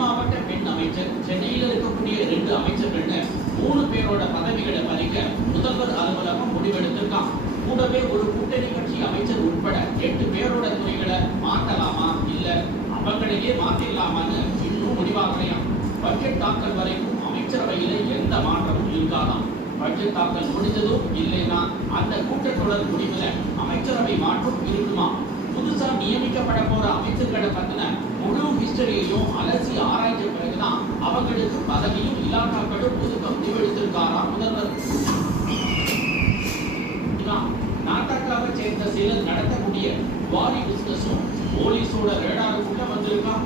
மாவட்ட பெண் அமைச்சர், சென்னையில் இருக்கக்கூடிய 2 அமைச்சர்கள்னு 3 பேரோட பதவிகளை பறிக்க முதல்வர் அலுவலகம் முடிவெடுத்திருக்கான். கூடவே ஒரு கூட்டணி கட்சி அமைச்சர் உட்பட 8 பேரோட துறைகளை மாற்றலாமா இல்ல அவங்களையே மாத்திடலாமான்னு இன்னும் முடிவாகலையாம். பட்ஜெட் தாக்கல் வரைக்கும் அமைச்சரவையில எந்த மாற்றமும் இருக்காதாம். பட்ஜெட் தாக்கல் முடிஞ்சதும் இல்லைன்னா அந்த கூட்டத்தொடர் முடிவுல அமைச்சரவை மாற்றம் இருக்குமா? புதுசா நியமிக்கப்பட போற அமைச்சர்களை பத்தின முழு ஹிஸ்டரியையும் அலசி ஆராய்ச்சி பிறகுதான் அவங்களுக்கு பதவியும் இலாக்காக்களும் ஒதுக்க முடிவெடுத்திருக்காராம் முதல்வர். நாட்டக்காவை சேர்ந்த சிலர் நடத்தக்கூடிய வாரி பிசினஸும் போலீஸோட ரேடாருக்குள்ள வந்திருக்கான்.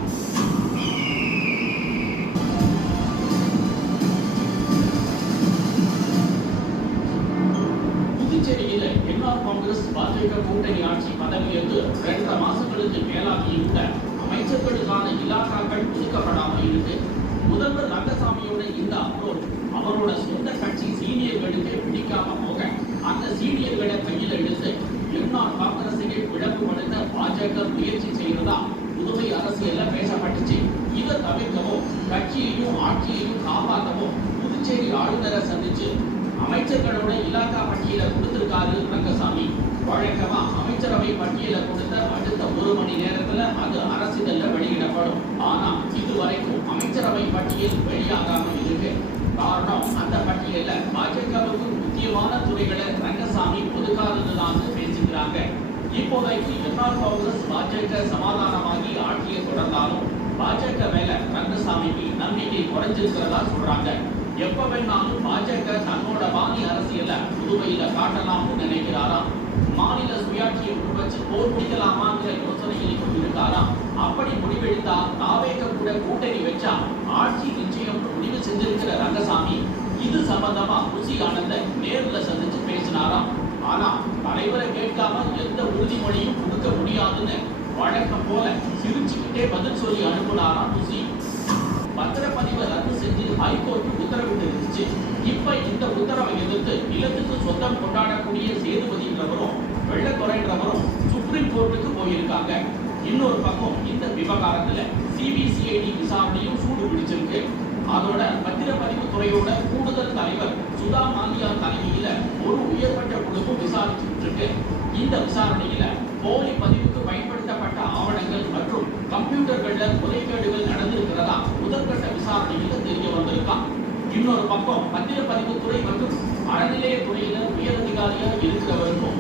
புதுச்சேரியில என்ஆர் காங்கிரஸ் பாஜக கூட்டணி ஆட்சி பதவியேற்று 2.5 மாசங்களுக்கு மேலாகியுள்ள அமைச்சர்களுக்கான இலாக்காக்கள் ஒதுக்கப்படாமல் இருக்கு. முதல்வர் ரங்கசாமியோட இந்த அப்ரோச் அவரோட சொந்த கட்சி சீனியர்களுக்கு பிடிக்காம போக அந்த சீனியர்களை கையில் எடுத்து என்ஆர் காங்கிரஸையே விளக்குப்படுத்த பாஜக முயற்சி செய்யறதா புதுவை அரசியல்ல பேசப்பட்டுச்சு. இதை தவிர்க்கவும் கட்சியையும் ஆட்சியையும் காப்பாற்றவும் புதுச்சேரி ஆளுநரை சந்திச்சு அமைச்சர்களோட இலாக்கா பட்டியலை கொடுத்திருக்காரு ரங்கசாமி. வழக்கமா அமைச்சரவை பட்டியலை கொடுத்த அடுத்த 1 மணி நேரத்துல அது அரசிதழ்ல வெளியிடப்படும். ஆனா இதுவரைக்கும் அமைச்சரவை பட்டியல் வெளியாகாம இருக்கு. காரணம், அந்த பட்டியல்ல பாஜகவுக்கு முக்கியமான துறைகளை ரங்கசாமி ஒதுக்காததுதான் பேசுகிறாங்க. இப்போதைக்கு என்ஆர் காங்கிரஸ் பாஜக சமாதானமாகி ஆட்சியை தொடர்ந்தாலும் பாஜக மேல ரங்கசாமிக்கு நம்பிக்கை குறைஞ்சிருக்கிறதா சொல்றாங்க. எப்ப வேணாலும் பாஜக தன்னோட பாணி அரசியல புதுவையில காட்டலாம்னு நினைக்கிறாராம். மாநில சுயாட்சியை வச்சு போர் முடிக்கலாமாங்கிற யோசனையில் கொண்டிருக்காராம். அப்படி முடிவெடுத்தா தாவேக கூட கூட்டணி வச்சா ஆட்சி நிச்சயம் முடிவு செஞ்சிருக்கிற ரங்கசாமி இது சம்பந்தமா ருசி ஆனந்த நேர்ல சந்திச்சு பேசினாராம். ஆனா தலைவரை கேட்காம எந்த உறுதிமொழியும் கொடுக்க முடியாதுன்னு வழக்கம் போல சிரிச்சுக்கிட்டே பதில் சொல்லி அனுப்புனாராம் ருசி. பத்திரப்பதிவை ரத்து செஞ்சு ஹைகோர்ட் உத்தரவிட்டு இருந்துச்சு. இப்ப இந்த உத்தரவை எதிர்த்து நிலத்துக்கு சொந்தம் கொண்டாடக்கூடிய சேதுபதின்றவரும் வெள்ளத்துறைன்றவரும் சுப்ரீம் கோர்ட்டுக்கு போயிருக்காங்க. இன்னொரு பக்கம் இந்த விவகாரத்துல சிபிசிஐடி விசாரணையும் சூடு பிடிச்சிருக்கு. அதோட பத்திரப்பதிவு துறையோட கூடுதல் தலைவர் சுதா மாலியா தலைமையில ஒரு உயர்மட்ட குழுவும் விசாரிச்சுட்டு இருக்கு. இந்த விசாரணையில போலி பதிவுக்கு பயன்படுத்தப்பட்ட ஆவணங்கள் மற்றும் கம்ப்யூட்டர்கள்ல முறைகேடுகள் நடந்திருக்கிறதா முதற்கட்ட விசாரணையில தெரிய வந்திருக்கான். இன்னொரு பக்கம் பத்திரப்பதிவு துறை மற்றும் அறநிலையத்துறையில உயர் அதிகாரியாக இருக்கிறவருக்கும்